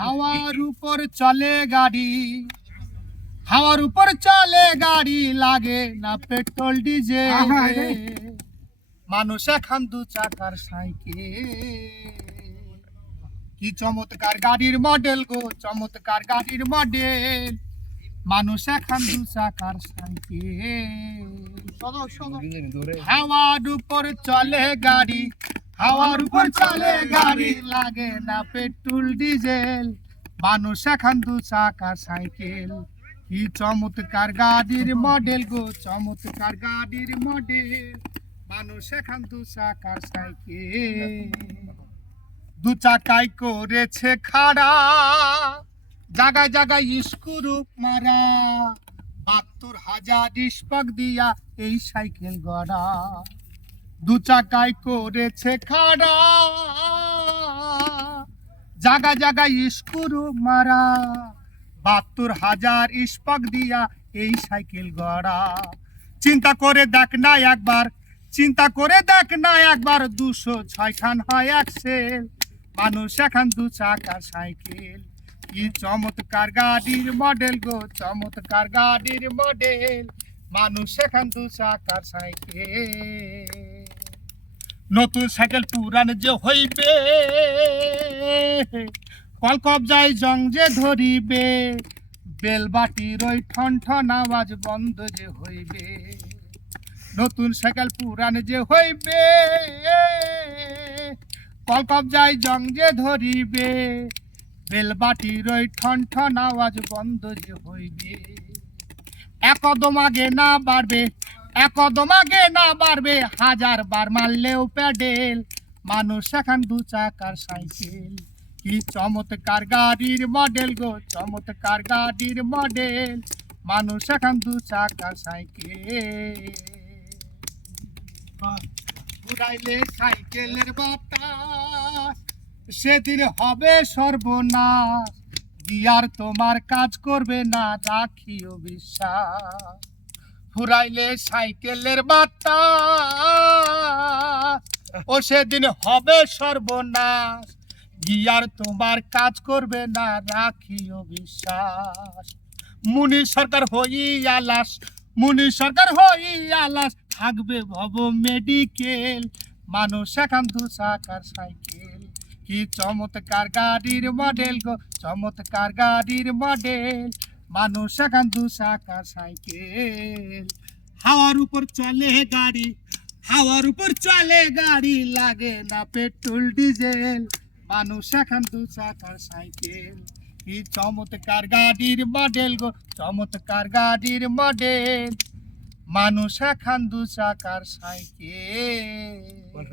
হাওয়ার উপর চলে গাড়ি, হাওয়ার উপর চলে গাড়ি, লাগে না পেট্রোল ডিজেল। মানুষ এখন দু চাকার সাইকেল। কি চমৎকার গাড়ির মডেল গো, চমৎকার গাড়ির মডেল। মানুষ এখন দু চাকার সাইকেল। হাওয়ার উপর চলে গাড়ি, হাওয়ার উপর চলে গাড়ি, লাগে না পেট্রোল ডিজেল। মানুষ এখন দু চাকার সাইকেল। কি চমৎকার গাড়ির মডেল গো, চমৎকার গাড়ির মডেল। মানুষ এখন দু চাকার সাইকেল। দু চাকায় করেছে খাড়া, জায়গায় জায়গায় স্ক্রু মারা। ৭২,০০০ স্পাক দিয়া এই সাইকেল গড়া। দু চাকায় করেছে খাড়া, জায়গায় জায়গায় স্ক্রু মারা। ৭২,০০০ স্পাক দিয়া এই সাইকেল গড়া। চিন্তা করে দেখ না একবার, চিন্তা করে দেখ না একবার, ২০৬ খান হয় অ্যাক্সেল। মানুষ এখন দু চাকার সাইকেল। কি চমৎকার গাড়ির মডেল গো, চমৎকার গাড়ির মডেল। মানুষ এখন দু চাকার সাইকেল। নতুন সাইকেল পুরান যে হইবে, কল কবজায় জং যে ধরিবে। বেলবাটির ওই ঠন ঠন আওয়াজ বন্ধ যে হইবে। নতুন সাইকেল পুরান যে হইবে, কল কবজায় জং যে ধরিবে। বেলবাটির ওই ঠন ঠন আওয়াজ বন্ধ যে হইবে। এক কদম আগে না বাড়বে, এক কদম আগে না বাড়বে, ১০০০ বার মারলেও প্যাডেল। মানুষ এখন দু চাকার সাইকেল। কি চমৎকার গাড়ির মডেল গো, চমৎকার গাড়ির মডেল। মানুষ এখন দু চাকার সাইকেল। ঘুরাইলে সাইকেলের বাতাস, সেদিন হবে সর্বনাশ। গিয়ার তোমার কাজ করবে না, রাখিও বিশ্বাস। ঘুরাইলে সাইকেলের বাতাস, ও সেদিন হবে সর্বনাশ। গিয়ার তোমার কাজ করবে না, রাখিও বিশ্বাস। মুনি সরকার হই আলাস, মুনি সরকার হই আলাস, থাকবে ভব মেডিকেল। মানুষ এখন দু চাকার সাইকেল। কি চমৎকার গাড়ির মডেল গো, চমৎকার গাড়ির মডেল। মানুষ এখন দু চাকার সাইকেল। হাওয়ার উপর চলে গাড়ি, হাওয়ার উপর চলে গাড়ি, লাগে না পেট্রোল ডিজেল। মানুষ এখন দু চাকার সাইকেল। কি চমৎকার গাড়ির মডেল গো, চমৎকার গাড়ির মডেল। মানুষ এখন দু চাকার সাইকেল।